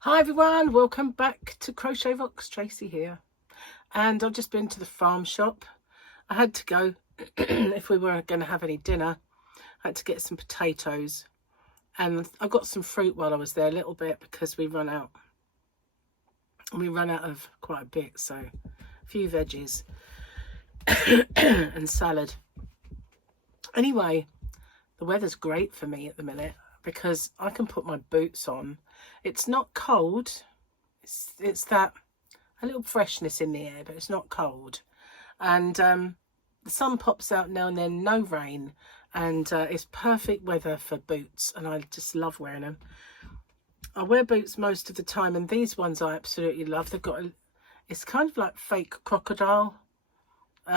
Hi everyone, welcome back to Crochet Rocks. Tracy here, and I've just been to the farm shop. I had to go if we were going to have any dinner. I had to get some potatoes, and I got some fruit while I was there, a little bit, because we run out of quite a bit, so a few veggies and salad. Anyway, the weather's great for me at the minute because I can put my boots on. It's not cold. It's that a little freshness in the air, but it's not cold. And the sun pops out now and then, no rain, and it's perfect weather for boots, and I just love wearing them. I wear boots most of the time, and these ones I absolutely love. They've got it's kind of like fake crocodile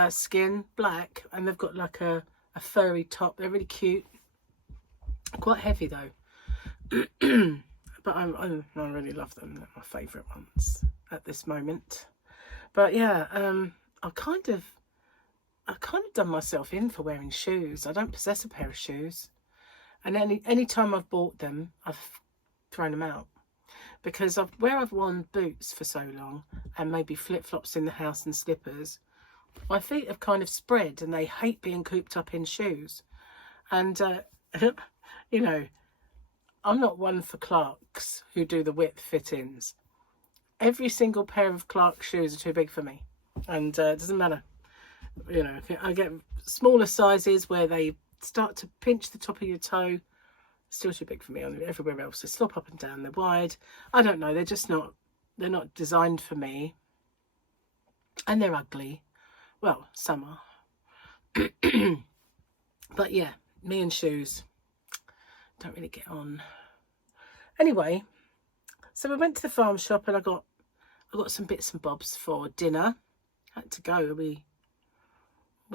skin, black, and they've got like a furry top. They're really cute. Quite heavy though. But I really love them. They're my favourite ones at this moment. But yeah, I've kind of done myself in for wearing shoes. I don't possess a pair of shoes, and any time I've bought them, I've thrown them out because where I've worn boots for so long, and maybe flip-flops in the house and slippers, my feet have kind of spread, and they hate being cooped up in shoes. And you know, I'm not one for Clarks who do the width fit-ins. Every single pair of Clark shoes are too big for me, and it doesn't matter. You know, I get smaller sizes where they start to pinch the top of your toe. Still too big for me. Everywhere else they slop up and down. They're wide. I don't know. They're not designed for me, and they're ugly. Well, some are. But yeah, me and shoes don't really get on. Anyway, so we went to the farm shop, and I got some bits and bobs for dinner. Had to go. We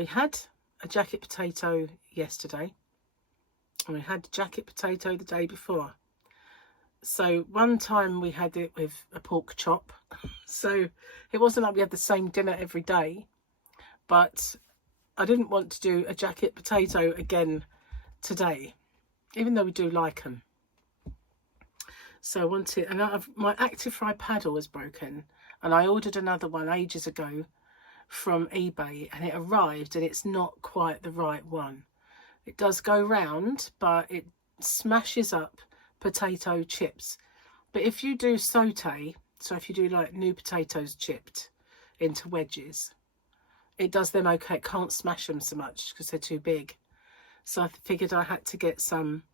had a jacket potato yesterday, and we had jacket potato the day before. So one time we had it with a pork chop. So it wasn't like we had the same dinner every day, but I didn't want to do a jacket potato again today, even though we do like them. So I wanted, and my Active Fry paddle was broken, and I ordered another one ages ago from eBay, and it arrived, and it's not quite the right one. It does go round, but it smashes up potato chips. But if you do saute, so if you do like new potatoes chipped into wedges, it does them okay. It can't smash them so much because they're too big. So I figured I had to get some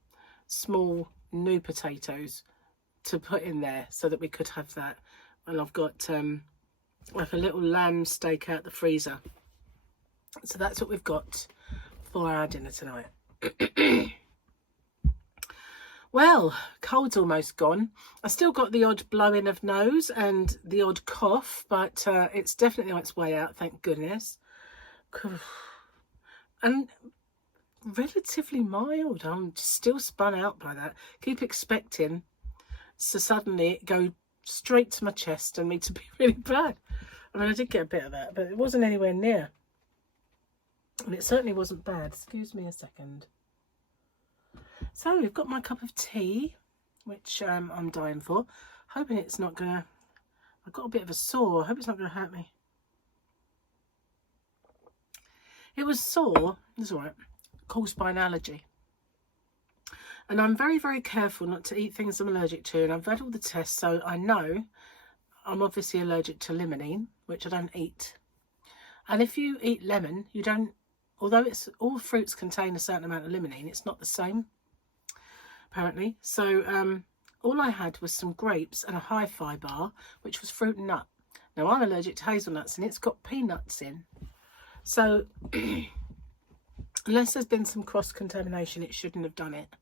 small new potatoes to put in there so that we could have that. And I've got like a little lamb steak out the freezer. So that's what we've got for our dinner tonight. Well, cold's almost gone. I still got the odd blowing of nose and the odd cough, but it's definitely on its way out, thank goodness. And relatively mild. I'm still spun out by that. Keep expecting to suddenly go straight to my chest and me to be really bad. I mean, I did get a bit of that, but it wasn't anywhere near. And it certainly wasn't bad. Excuse me a second. So we've got my cup of tea, which I'm dying for. Hoping it's not gonna, I've got a bit of a sore. I hope it's not gonna hurt me. It was sore, it's all right, caused by an allergy. And I'm very, very careful not to eat things I'm allergic to. And I've read all the tests, so I know I'm obviously allergic to limonene, which I don't eat. And if you eat lemon, you don't, although it's all fruits contain a certain amount of limonene, it's not the same, apparently. So all I had was some grapes and a hi-fi bar, which was fruit and nut. Now I'm allergic to hazelnuts, and it's got peanuts in. So unless there's been some cross-contamination, it shouldn't have done it.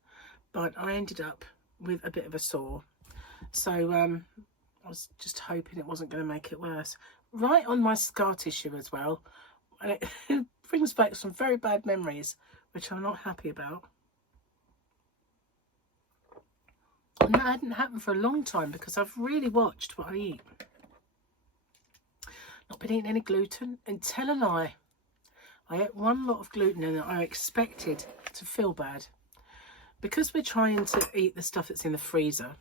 But I ended up with a bit of a sore. So I was just hoping it wasn't going to make it worse. Right on my scar tissue as well. And it brings back some very bad memories, which I'm not happy about. And that hadn't happened for a long time because I've really watched what I eat. Not been eating any gluten, and tell a lie. I ate one lot of gluten and I expected to feel bad. Because we're trying to eat the stuff that's in the freezer,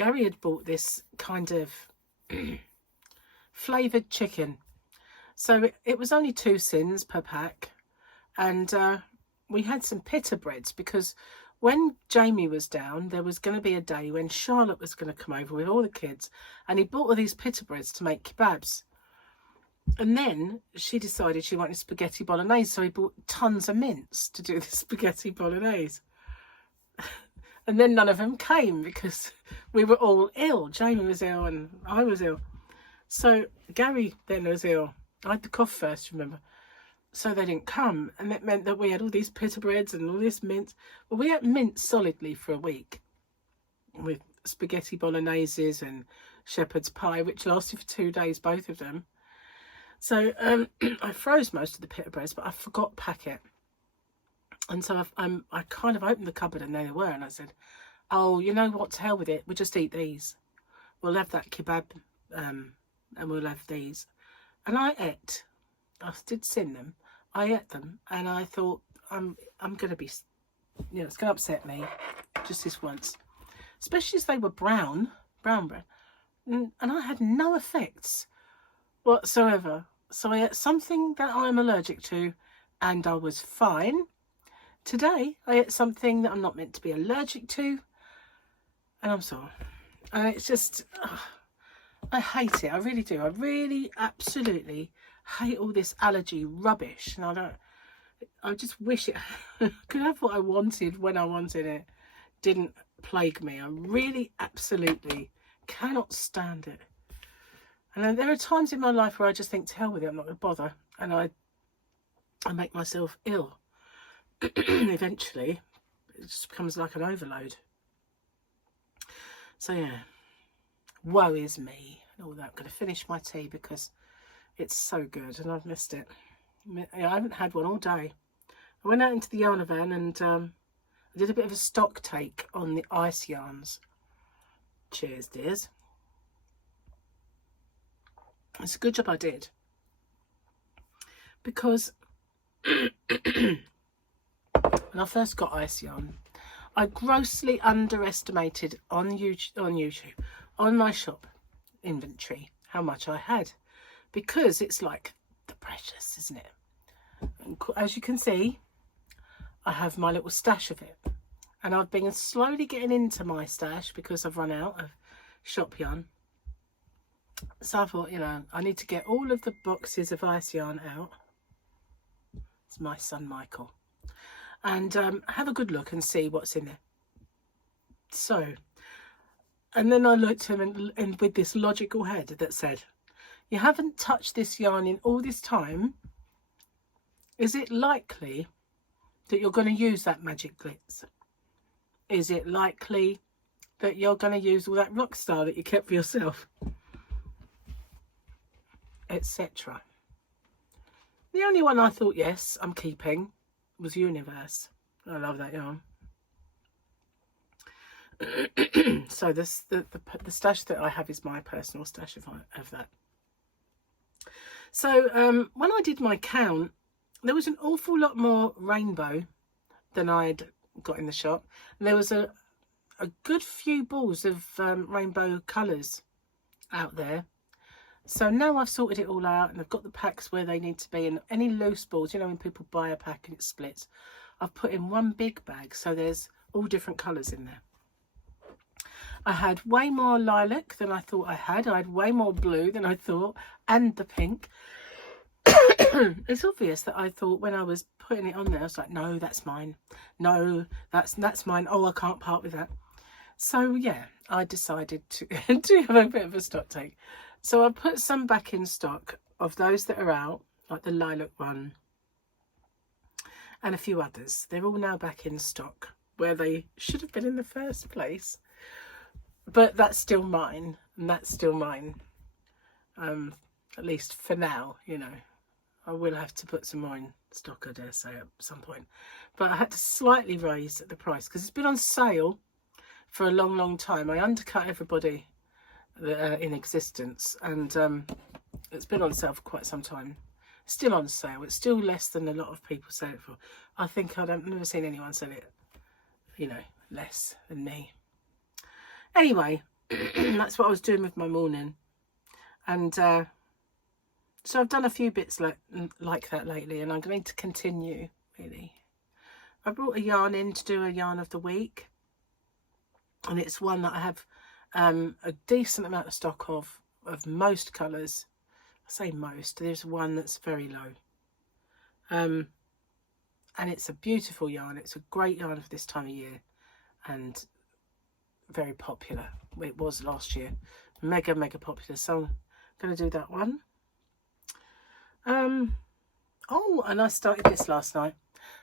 Gary had bought this kind of flavoured chicken. So it was only 2 cents per pack. And we had some pita breads because when Jamie was down, there was going to be a day when Charlotte was going to come over with all the kids. And he bought all these pita breads to make kebabs. And then she decided she wanted spaghetti bolognese. So he bought tons of mince to do the spaghetti bolognese. And then none of them came because we were all ill. Jamie was ill and I was ill. So Gary then was ill. I had the cough first, remember. So they didn't come. And that meant that we had all these pita breads and all this mince. Well, we ate mince solidly for a week with spaghetti bologneses and shepherd's pie, which lasted for 2 days, both of them. So I froze most of the pita breads, but I forgot packet. And so I kind of opened the cupboard and there they were. And I said, oh, you know what, to hell with it. We'll just eat these. We'll have that kebab and we'll have these. And I ate. I did sin them. I ate them. And I thought, I'm going to be, you know, it's going to upset me just this once. Especially as they were brown bread. And I had no effects whatsoever. So I ate something that I'm allergic to and I was fine. Today, I ate something that I'm not meant to be allergic to, and I'm sore. And it's just, I hate it. I really do. I really, absolutely hate all this allergy rubbish. And I just wish it could have what I wanted when I wanted it. Didn't plague me. I really, absolutely cannot stand it. And then there are times in my life where I just think, to hell with it, I'm not going to bother. And I make myself ill. Eventually it just becomes like an overload. So yeah, woe is me. Oh, I'm going to finish my tea because it's so good and I've missed it. I haven't had one all day. I went out into the yarn van and I did a bit of a stock take on the ice yarns. Cheers, dears. It's a good job I did, because when I first got ice yarn, I grossly underestimated on YouTube, on my shop inventory, how much I had, because it's like the precious, isn't it? And as you can see, I have my little stash of it, and I've been slowly getting into my stash because I've run out of shop yarn. So I thought, you know, I need to get all of the boxes of ice yarn out. It's my son Michael. And have a good look and see what's in there. So, and then I looked at him and with this logical head that said, you haven't touched this yarn in all this time. Is it likely that you're going to use that magic glitz? Is it likely that you're going to use all that rock star that you kept for yourself? Etc. The only one I thought, yes, I'm keeping was Universe. I love that yarn. So this the stash that I have is my personal stash of that. So when I did my count, there was an awful lot more rainbow than I'd got in the shop. And there was a good few balls of rainbow colours out there. So now I've sorted it all out and I've got the packs where they need to be, and any loose balls, you know, when people buy a pack and it splits, I've put in one big bag, so there's all different colours in there. I had way more lilac than I thought I had. I had way more blue than I thought, and the pink. It's obvious that I thought when I was putting it on there, I was like, no, that's mine. No, that's mine. Oh, I can't part with that. So yeah, I decided to have a bit of a stock take. So I put some back in stock of those that are out, like the lilac one, and a few others. They're all now back in stock where they should have been in the first place. But that's still mine, and that's still mine. At least for now, you know. I will have to put some more in stock, I dare say, at some point. But I had to slightly raise the price because it's been on sale for a long, long time. I undercut everybody in existence, and it's been on sale for quite some time. Still on sale. It's still less than a lot of people sell it for. I think I've never seen anyone sell it, you know, less than me. Anyway, That's what I was doing with my morning. And so I've done a few bits like that lately, and I'm going to continue, really. I brought a yarn in to do a yarn of the week, and it's one that I have a decent amount of stock of most colours. I say most, there's one that's very low. And it's a beautiful yarn. It's a great yarn for this time of year, and very popular. It was last year. Mega popular. So I'm going to do that one. Oh, and I started this last night.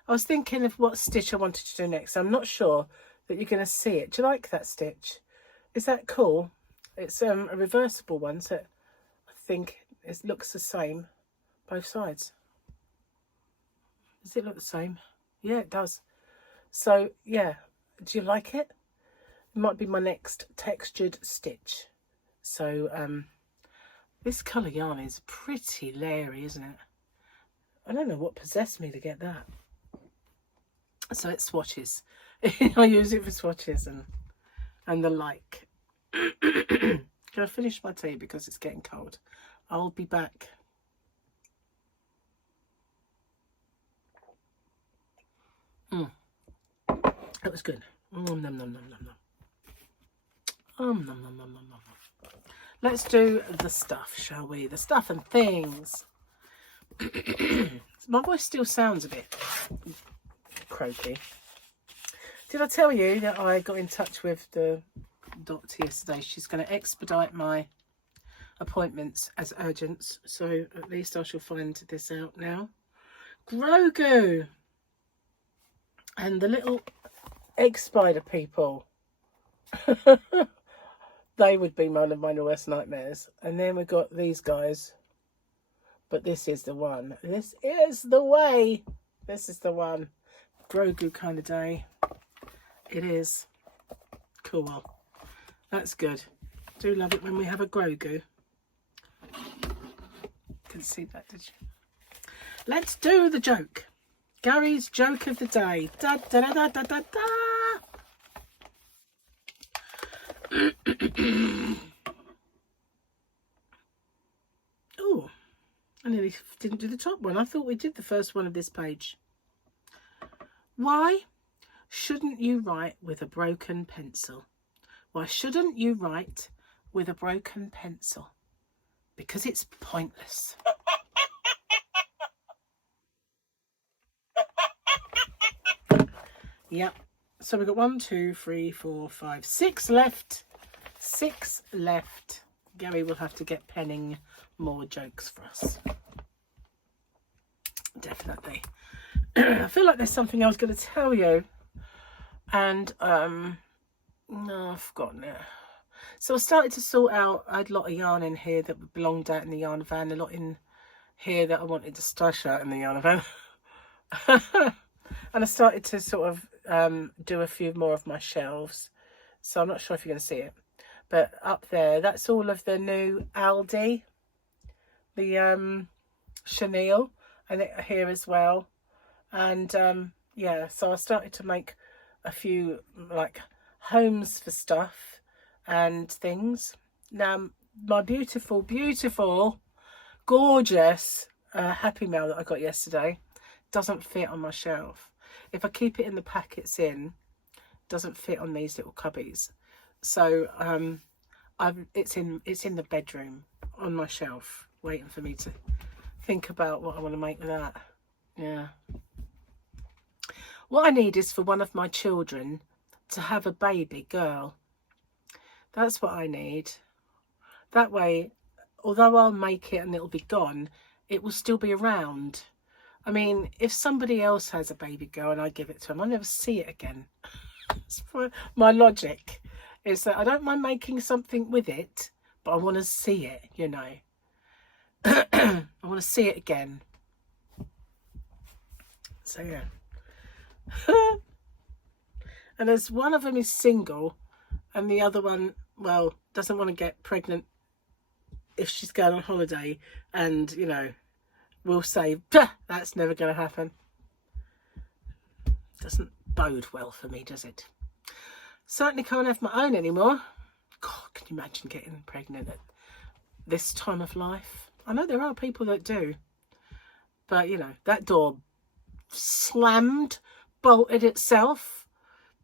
I was thinking of what stitch I wanted to do next. I'm not sure that you're going to see it. Do you like that stitch? Is that cool? It's a reversible one, so I think it looks the same both sides. Does it look the same? Yeah, it does. So yeah, do you like it? It might be my next textured stitch. So this colour yarn is pretty leery, isn't it? I don't know what possessed me to get that. So it's swatches. I use it for swatches and the like. Can I finish my tea because it's getting cold? I'll be back. That was good. Nom, nom, nom, nom, nom, nom. Nom, nom, nom, nom, nom. Let's do the stuff, shall we? The stuff and things. My voice still sounds a bit croaky. Did I tell you that I got in touch with the doctor yesterday? She's going to expedite my appointments as urgents, so at least I shall find this out now. Grogu and the little egg spider people. They would be one of my worst nightmares. And then we've got these guys. But this is the one. This is the way. This is the one. Grogu kind of day. It is. Cool. That's good. Do love it when we have a Grogu. Didn't see that, did you? Let's do the joke. Gary's joke of the day. Da da da da da da da. Oh, I nearly didn't do the top one. I thought we did the first one of this page. Why shouldn't you write with a broken pencil? Why shouldn't you write with a broken pencil? Because it's pointless. Yep. So we've got 1, 2, 3, 4, 5, 6 left. 6 left. Gary will have to get penning more jokes for us. Definitely. I feel like there's something I was going to tell you. And, no, I've forgotten it. So I started to sort out, I had a lot of yarn in here that belonged out in the yarn van. A lot in here that I wanted to stash out in the yarn van. And I started to sort of do a few more of my shelves. So I'm not sure if you're going to see it. But up there, that's all of the new Aldi. The chenille. And it here as well. And yeah, so I started to make a few like homes for stuff and things. Now, my beautiful, gorgeous Happy Mail that I got yesterday doesn't fit on my shelf. If I keep it in the pack it's in, it doesn't fit on these little cubbies. So it's in the bedroom on my shelf, waiting for me to think about what I want to make with that. Yeah. What I need is for one of my children to have a baby girl. That's what I need. That way, although I'll make it and it'll be gone, it will still be around. I mean, if somebody else has a baby girl and I give it to them, I'll never see it again. My logic is that I don't mind making something with it, but I want to see it, you know. I want to see it again. So, yeah. And as one of them is single and the other one, well, doesn't want to get pregnant if she's going on holiday, and, you know, we'll say, that's never going to happen. Doesn't bode well for me, does it? Certainly can't have my own anymore. God, can Can you imagine getting pregnant at this time of life? I know there are people that do, but you know, that door slammed, bolted itself,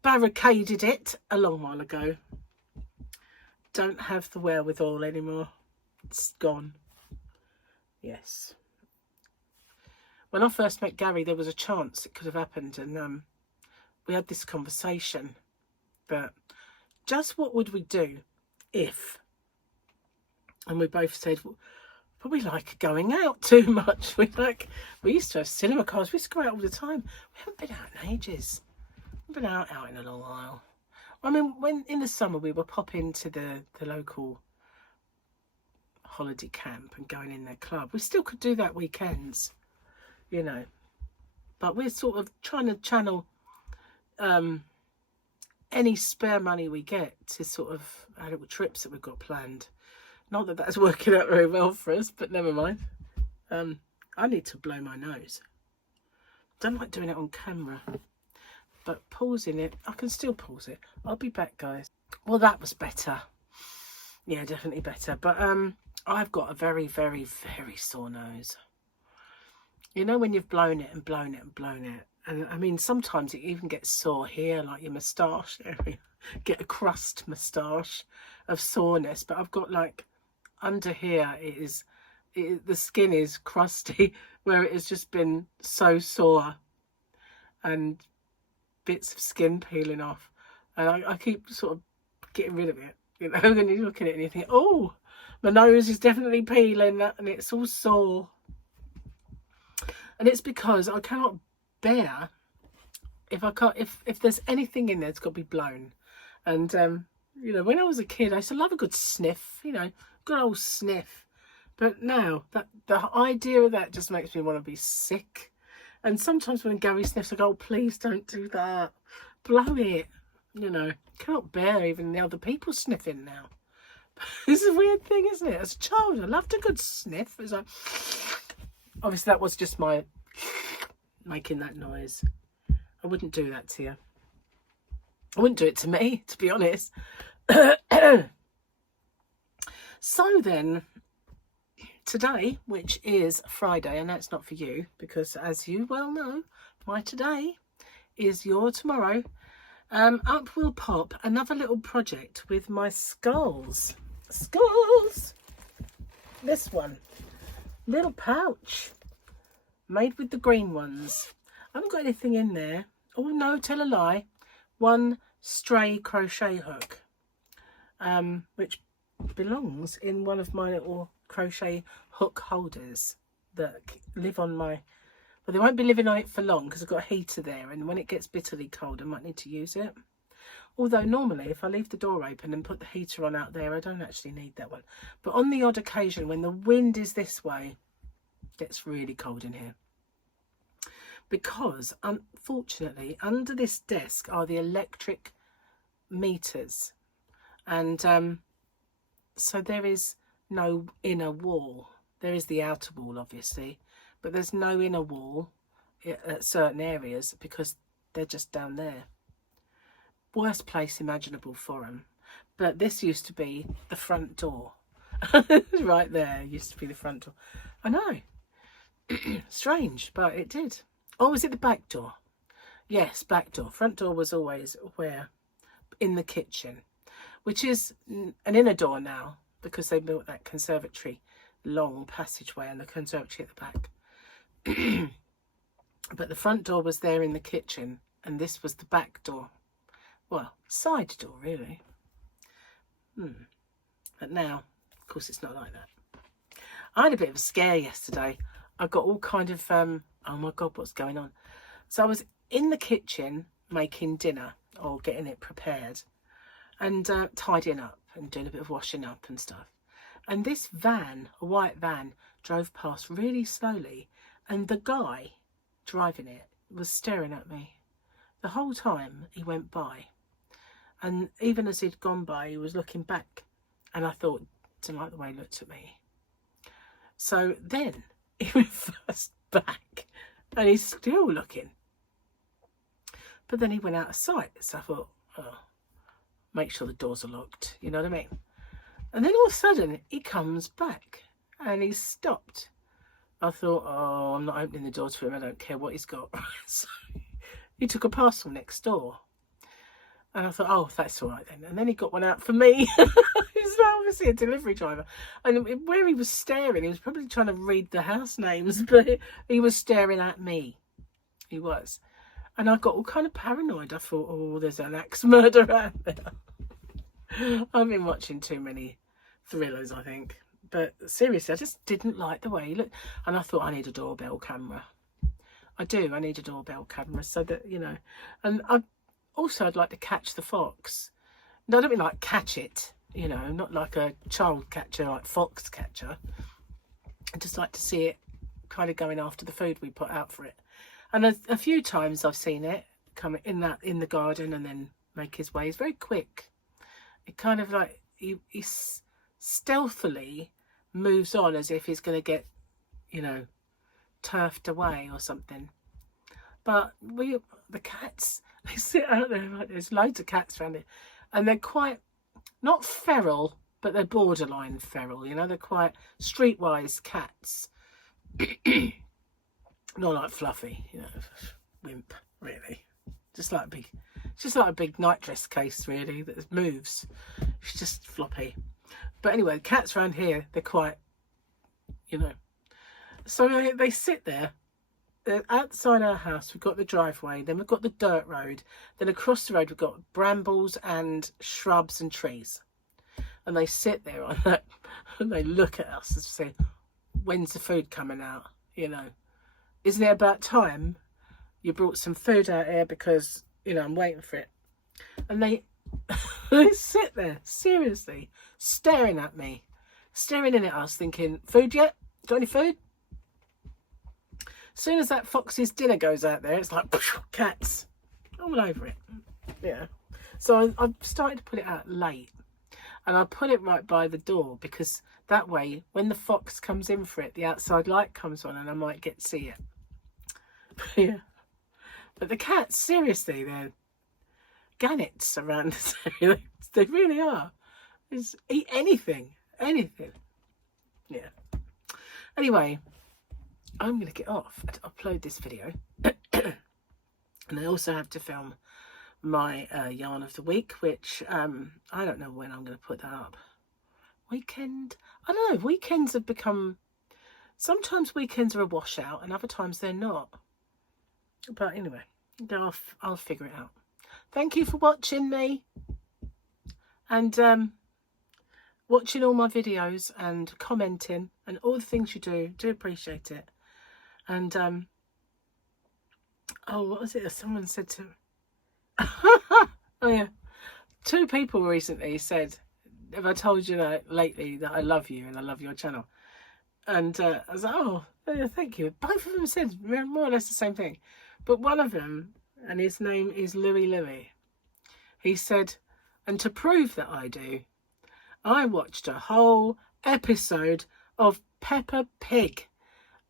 barricaded it a long while ago. Don't have the wherewithal anymore. It's gone. Yes. When I first met Gary, there was a chance it could have happened, and we had this conversation. But just what would we do if? And we both said, but we like going out too much. We used to have cinema cards. We used to go out all the time. We haven't been out in ages. We've been out in a long while. I mean, when in the summer we would pop into the local holiday camp and going in their club. We still could do that weekends, you know. But we're sort of trying to channel any spare money we get to sort of our little trips that we've got planned. Not that that's working out very well for us, but never mind. I need to blow my nose. Don't like doing it on camera. But pausing it, I can still pause it. I'll be back, guys. Well, that was better. Yeah, definitely better. But I've got a very, very, very sore nose. You know when you've blown it and blown it and blown it. And I mean, sometimes it even gets sore here, like your moustache. Get a crust moustache of soreness. But I've got like under here, the skin is crusty where it has just been so sore. And bits of skin peeling off, and I keep sort of getting rid of it, you know. And you look at it and you think, oh, my nose is definitely peeling, and it's all sore. And it's because I cannot bear if there's anything in there, it's got to be blown. And you know, when I was a kid, I used to love a good sniff, you know, good old sniff. But now that the idea of that just makes me want to be sick. And sometimes when Gary sniffs, I go, oh, please don't do that. Blow it. You know, can't bear even the other people sniffing now. It's a weird thing, isn't it? As a child, I loved a good sniff. It was like, obviously, that was just my making that noise. I wouldn't do that to you. I wouldn't do it to me, to be honest. So then, today, which is Friday, and that's not for you, because as you well know, my today is your tomorrow. Up will pop another little project with my skulls. This one, little pouch, made with the green ones. I haven't got anything in there. Oh no, tell a lie. One stray crochet hook, which belongs in one of my little crochet hook holders that live on my, well, they won't be living on it for long because I've got a heater there, and when it gets bitterly cold I might need to use it. Although normally if I leave the door open and put the heater on out there, I don't actually need that one. But on the odd occasion when the wind is this way, it gets really cold in here. Because unfortunately under this desk are the electric meters, and so there is no inner wall. There is the outer wall obviously, but there's no inner wall at certain areas because they're just down there. Worst place imaginable for them. But this used to be the front door. Right there used to be the front door. I know. Strange, but it did. Oh, was it the back door? Yes, back door. Front door was always where? In the kitchen, which is an inner door now because they built that conservatory long passageway and the conservatory at the back. But the front door was there in the kitchen, and this was the back door. Well, side door really. But now, of course, it's not like that. I had a bit of a scare yesterday. I got all kind of oh my god, what's going on? So I was in the kitchen making dinner or getting it prepared and tidying up and doing a bit of washing up and stuff. And this van, a white van, drove past really slowly, and the guy driving it was staring at me the whole time he went by. And even as he'd gone by, he was looking back, and I thought, didn't like the way he looked at me. So then he reversed back and he's still looking. But then he went out of sight. So I thought, oh, make sure the doors are locked. You know what I mean? And then all of a sudden, he comes back and he's stopped. I thought, oh, I'm not opening the doors for him. I don't care what he's got. So he took a parcel next door. And I thought, oh, that's all right then. And then he got one out for me. He's obviously a delivery driver. And where he was staring, he was probably trying to read the house names, but he was staring at me. He was. And I got all kind of paranoid. I thought, oh, there's an axe murderer out there. I've been watching too many thrillers, I think. But seriously, I just didn't like the way he looked. And I thought, I need a doorbell camera. I do. I need a doorbell camera so that, you know. And I'd like to catch the fox. No, I don't mean like catch it, you know, not like a child catcher, like fox catcher. I just like to see it kind of going after the food we put out for it. And a few times I've seen it come in the garden and then make his way. He's very quick. It kind of like he stealthily moves on as if he's going to get, you know, turfed away or something. But the cats, they sit out there, like there's loads of cats around it, and they're quite, not feral, but they're borderline feral, you know, they're quite streetwise cats. Not like Fluffy, you know, wimp, really. Just like a big nightdress case, really, that moves. It's just floppy. But anyway, cats around here, they're quite, you know. So they sit there. Outside our house, we've got the driveway, then we've got the dirt road, then across the road we've got brambles and shrubs and trees. And they sit there on that and they look at us and say, when's the food coming out? You know, isn't it about time you brought some food out here, because, you know, I'm waiting for it. And they sit there, seriously, staring at me, staring in at us, thinking, food yet? Got any food? As soon as that fox's dinner goes out there, it's like cats all over it. Yeah. So I've started to put it out late, and I put it right by the door, because that way, when the fox comes in for it, the outside light comes on and I might get to see it. Yeah. But the cats, seriously, they're gannets around this area. They really are. Just eat anything. Yeah. Anyway, I'm going to get off and upload this video. And I also have to film my yarn of the week, which I don't know when I'm going to put that up. Weekend? I don't know. Weekends have become... Sometimes weekends are a washout and other times they're not. But anyway, I'll figure it out. Thank you for watching me. And watching all my videos and commenting and all the things you do. Do appreciate it. And oh, what was it? Someone said to oh yeah, 2 people recently said, have I told you that lately that I love you and I love your channel? And I was like, oh yeah, thank you. Both of them said more or less the same thing, but one of them, and his name is Louie, he said, and to prove that I do, I watched a whole episode of Peppa Pig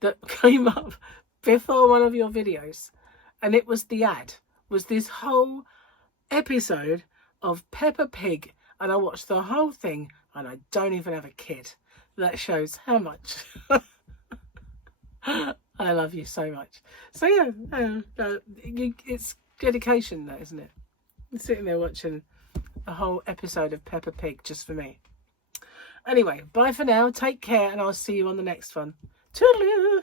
that came up before one of your videos, and it was the ad, was this whole episode of Peppa Pig, and I watched the whole thing, and I don't even have a kid. That shows how much I love you so much. So yeah, it's dedication, that, isn't it? You're sitting there watching a whole episode of Peppa Pig just for me. Anyway, bye for now, take care, and I'll see you on the next one. Toodaloo!